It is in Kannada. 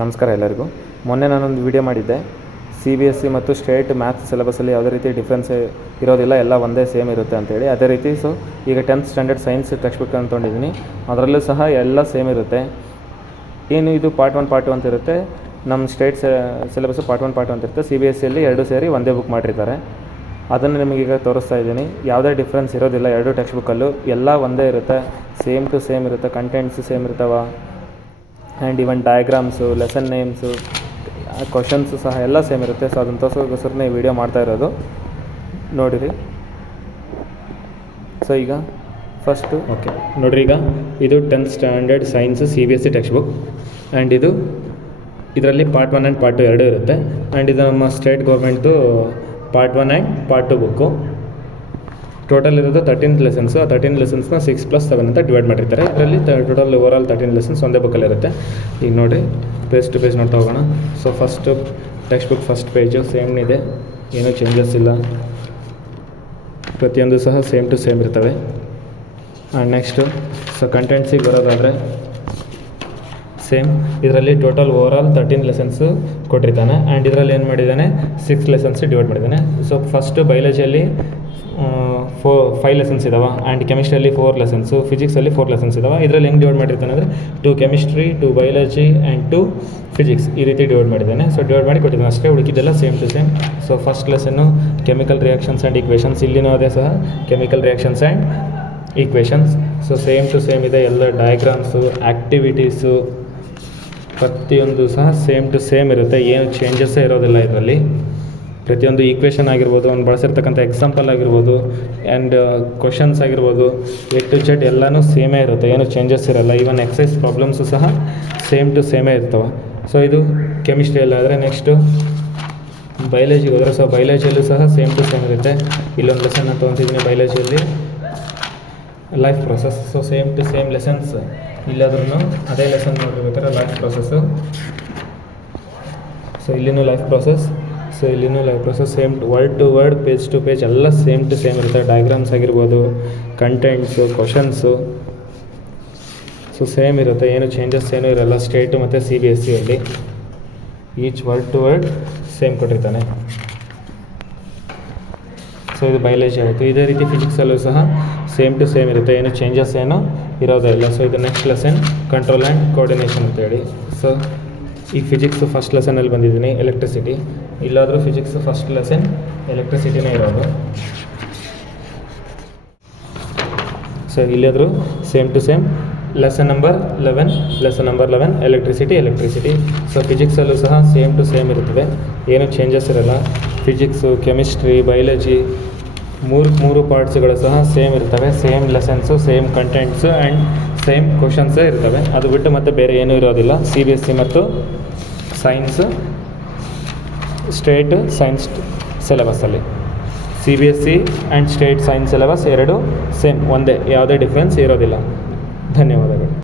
ನಮಸ್ಕಾರ ಎಲ್ಲರಿಗೂ. ಮೊನ್ನೆ ನಾನೊಂದು ವಿಡಿಯೋ ಮಾಡಿದ್ದೆ. CBSE ಮತ್ತು ಸ್ಟೇಟ್ ಮ್ಯಾಥ್ಸ್ ಸಿಲೆಬಸಲ್ಲಿ ಯಾವುದೇ ರೀತಿ ಡಿಫ್ರೆನ್ಸ್ ಇರೋದಿಲ್ಲ, ಎಲ್ಲ ಒಂದೇ ಸೇಮ್ ಇರುತ್ತೆ ಅಂತೇಳಿ. ಅದೇ ರೀತಿ ಈಗ 10th standard science text book ಅಂತ ತೊಗೊಂಡಿದ್ದೀನಿ. ಅದರಲ್ಲೂ ಸಹ ಎಲ್ಲ ಸೇಮ್ ಇರುತ್ತೆ. ಏನು ಇದು ಪಾರ್ಟ್ 1 ಪಾರ್ಟ್ 2 ಅಂತ ಇರುತ್ತೆ. ನಮ್ಮ ಸ್ಟೇಟ್ ಸಿಲೆಬಸ್ಸು ಪಾರ್ಟ್ 1 ಪಾರ್ಟ್ 2 ಅಂತ ಇರುತ್ತೆ. CBSEಯಲ್ಲಿ ಎರಡು ಸೇರಿ ಒಂದೇ ಬುಕ್ ಮಾಡಿರ್ತಾರೆ. ಅದನ್ನು ನಿಮಗೀಗ ತೋರಿಸ್ತಾ ಇದ್ದೀನಿ. ಯಾವುದೇ ಡಿಫ್ರೆನ್ಸ್ ಇರೋದಿಲ್ಲ ಎರಡು ಟೆಕ್ಸ್ಟ್ ಬುಕ್ಕಲ್ಲೂ, ಎಲ್ಲ ಒಂದೇ ಇರುತ್ತೆ. ಸೇಮ್ ಟು ಸೇಮ್ ಇರುತ್ತೆ. ಕಂಟೆಂಟ್ಸ್ ಸೇಮ್ ಇರ್ತಾವೆ. And even diagrams, lesson names, questions ಸಹ ಎಲ್ಲ ಸೇಮ್ ಇರುತ್ತೆ. ಸೊ ಅದನ್ನು ತೋರಿಸೋಕ್ಕೋಸ್ಕರನೇ ಈ ವಿಡಿಯೋ ಮಾಡ್ತಾ ಇರೋದು, ನೋಡಿರಿ. ಸೊ ಈಗ ಫಸ್ಟು ನೋಡಿರಿ, ಈಗ ಇದು 10th standard science CBSE text book. And ಇದರಲ್ಲಿ ಪಾರ್ಟ್ 1 ಆ್ಯಂಡ್ ಪಾರ್ಟ್ 2 ಎರಡೂ ಇರುತ್ತೆ. ಆ್ಯಂಡ್ ಇದು ನಮ್ಮ ಸ್ಟೇಟ್ ಗೌರ್ಮೆಂಟ್ದು part 1 and part 2 book. Total ಇರೋದು 13 ಲೆಸನ್ಸು. ಆ 13 ಲೆಸನ್ಸ್ನ 6+7 ಅಂತ ಡಿವೈಡ್ ಮಾಡಿರ್ತಾರೆ. ಇದರಲ್ಲಿ ಟೋಟಲ್ ಓವರಾಲ್ 13 ಲೆಸನ್ಸ್ ಒಂದೇ ಬುಕ್ಕಲ್ಲಿರುತ್ತೆ. ಈಗ ನೋಡಿ, ಪೇಜ್ ಟು ಪೇಜ್ ನೋಡ್ತಾ ಹೋಗೋಣ. So first text book first page same ಇದೆ, ಏನೂ ಚೇಂಜಸ್ ಇಲ್ಲ. ಪ್ರತಿಯೊಂದು ಸಹ ಸೇಮ್ ಟು ಸೇಮ್ ಇರ್ತವೆ. ಆ್ಯಂಡ್ ನೆಕ್ಸ್ಟು ಕಂಟೆಂಟ್ಸಿಗೆ ಬರೋದಾದರೆ ಸೇಮ್. ಇದರಲ್ಲಿ ಟೋಟಲ್ ಓವರಾಲ್ 13 ಲೆಸನ್ಸು ಕೊಟ್ಟಿರ್ತಾನೆ. ಆ್ಯಂಡ್ ಇದರಲ್ಲಿ ಏನು ಮಾಡಿದ್ದಾನೆ, 6 ಲೆಸನ್ಸ್ ಡಿವೈಡ್ ಮಾಡಿದ್ದಾನೆ. ಸೊ ಫಸ್ಟು ಬಯಾಲಜಿಯಲ್ಲಿ 5 ಲೆಸನ್ಸ್ ಇದಾವೆ. ಆ್ಯಂಡ್ ಕೆಮಿಸ್ಟ್ರಿಯಲ್ಲಿ 4 ಲೆಸನ್ಸು, ಫಿಸಿಕ್ಸಲ್ಲಿ 4 ಲೆಸನ್ಸ್ ಇದಾವೆ. ಇದರಲ್ಲಿ ಹೆಂಗೆ ಡಿವೈಡ್ ಮಾಡಿರ್ತಾನೆ ಅಂದರೆ 2 ಕೆಮಿಸ್ಟ್ರಿ, 2 ಬಯಾಲಜಿ ಆ್ಯಂಡ್ 2 ಫಿಸಿಕ್ಸ್, ಈ ರೀತಿ ಡಿವೈಡ್ ಮಾಡಿದ್ದಾನೆ. ಸೊ ಡಿವೈಡ್ ಮಾಡಿ ಕೊಟ್ಟಿದ್ದಾನೆ ಅಷ್ಟೇ, ಉಳಿಕಿದ್ದೆಲ್ಲ same to same. So first lesson chemical reactions and equations. ಇಲ್ಲಿನೂ ಅದೇ ಸಹ chemical reactions and equations. So same to same ಇದೆ. ಎಲ್ಲ ಡಯಾಗ್ರಾಮ್ಸು, ಆ್ಯಕ್ಟಿವಿಟೀಸು ಪ್ರತಿಯೊಂದು ಸಹ ಸೇಮ್ ಟು ಸೇಮ್ ಇರುತ್ತೆ. ಏನು ಚೇಂಜಸ್ಸೇ ಇರೋದಿಲ್ಲ ಇದರಲ್ಲಿ. ಪ್ರತಿಯೊಂದು ಈಕ್ವೇಷನ್ ಆಗಿರ್ಬೋದು, ಅವ್ನು ಬಳಸಿರ್ತಕ್ಕಂಥ ಎಕ್ಸಾಂಪಲ್ ಆಗಿರ್ಬೋದು, ಆ್ಯಂಡ್ ಕ್ವಶನ್ಸ್ ಆಗಿರ್ಬೋದು, A to Z ಎಲ್ಲನೂ ಸೇಮೇ ಇರುತ್ತೆ, ಏನು ಚೇಂಜಸ್ ಇರೋಲ್ಲ. ಈವನ್ ಎಕ್ಸಸೈಸ್ ಪ್ರಾಬ್ಲಮ್ಸು ಸಹ ಸೇಮ್ ಟು ಸೇಮೇ ಇರ್ತವೆ. ಸೊ ಇದು ಕೆಮಿಸ್ಟ್ರಿಯಲ್ಲಾದರೆ ನೆಕ್ಸ್ಟು ಬಯಾಲಜಿಗೆ ಹೋದರೆ, ಸೊ ಬಯಾಲಜಿಯಲ್ಲೂ ಸಹ ಸೇಮ್ ಟು ಸೇಮ್ ಇರುತ್ತೆ. ಇಲ್ಲೊಂದು ಲೆಸನ್ ಅಂತ ತೊಗೊತಿದ್ದೀನಿ ಬಯಾಲಜಿಯಲ್ಲಿ, life process. So same to same lessons ಇಲ್ಲಾದ್ರೂ ಅದೇ ಲೆಸನ್ ನೋಡಿರ್ಬೇಕಾದ್ರೆ ಲೈಫ್ ಪ್ರೊಸೆಸ್ಸು. ಸೊ ಇಲ್ಲಿನೂ ಲೈಫ್ ಪ್ರೊಸೆಸ್, ಸೊ ಇಲ್ಲಿನೂ life process. Same word to word, page to page ಎಲ್ಲ ಸೇಮ್ ಟು ಸೇಮ್ ಇರುತ್ತೆ. ಡಯಾಗ್ರಾಮ್ಸ್ ಆಗಿರ್ಬೋದು, ಕಂಟೆಂಟ್ಸು, ಕ್ವಶನ್ಸು, ಸೊ ಸೇಮ್ ಇರುತ್ತೆ, ಏನು ಚೇಂಜಸ್ ಏನೂ ಇರೋಲ್ಲ ಸ್ಟೇಟು ಮತ್ತು CBSEಯಲ್ಲಿ. Each word to word same ಕೊಟ್ಟಿರ್ತಾನೆ. ಸೊ ಇದು ಬಯಾಲಜಿ ಆಯಿತು. ಇದೇ ರೀತಿ ಫಿಸಿಕ್ಸಲ್ಲೂ ಸಹ ಸೇಮ್ ಟು ಸೇಮ್ ಇರುತ್ತೆ, ಏನು ಚೇಂಜಸ್ ಏನೂ ಇರೋದೇ ಇಲ್ಲ. ಸೊ ಇದು next lesson control and coordination ಅಂತೇಳಿ. ಸೊ ಈ ಫಿಸಿಕ್ಸು ಫಸ್ಟ್ ಲೆಸನಲ್ಲಿ ಬಂದಿದ್ದೀನಿ, ಎಲೆಕ್ಟ್ರಿಸಿಟಿ. ಇಲ್ಲಾದರೂ ಫಿಸಿಕ್ಸು ಫಸ್ಟ್ ಲೆಸನ್ ಎಲೆಕ್ಟ್ರಿಸಿಟಿನೇ ಇರೋದು. ಸೊ ಇಲ್ಲಾದರೂ same to same lesson number 11 electricity. So ಫಿಸಿಕ್ಸಲ್ಲೂ ಸಹ ಸೇಮ್ ಟು ಸೇಮ್ ಇರುತ್ತದೆ, ಏನೂ ಚೇಂಜಸ್ ಇರೋಲ್ಲ. ಫಿಸಿಕ್ಸು, ಕೆಮಿಸ್ಟ್ರಿ, ಬಯಾಲಜಿ ಮೂರು ಪಾರ್ಟ್ಸ್ಗಳು ಸಹ ಸೇಮ್ ಇರ್ತವೆ. Same lessons, same contents and same ಕ್ವಶನ್ಸೇ ಇರ್ತವೆ. ಅದು ಬಿಟ್ಟು ಮತ್ತೆ ಬೇರೆ ಏನೂ ಇರೋದಿಲ್ಲ. CBSE ಮತ್ತು ಸೈನ್ಸು ಸ್ಟೇಟ್ ಸೈನ್ಸ್ ಸಿಲೆಬಸ್ಸಲ್ಲಿ. CBSE and state science syllabus ಎರಡೂ ಸೇಮ್, ಒಂದೇ, ಯಾವುದೇ ಡಿಫ್ರೆನ್ಸ್ ಇರೋದಿಲ್ಲ. ಧನ್ಯವಾದಗಳು.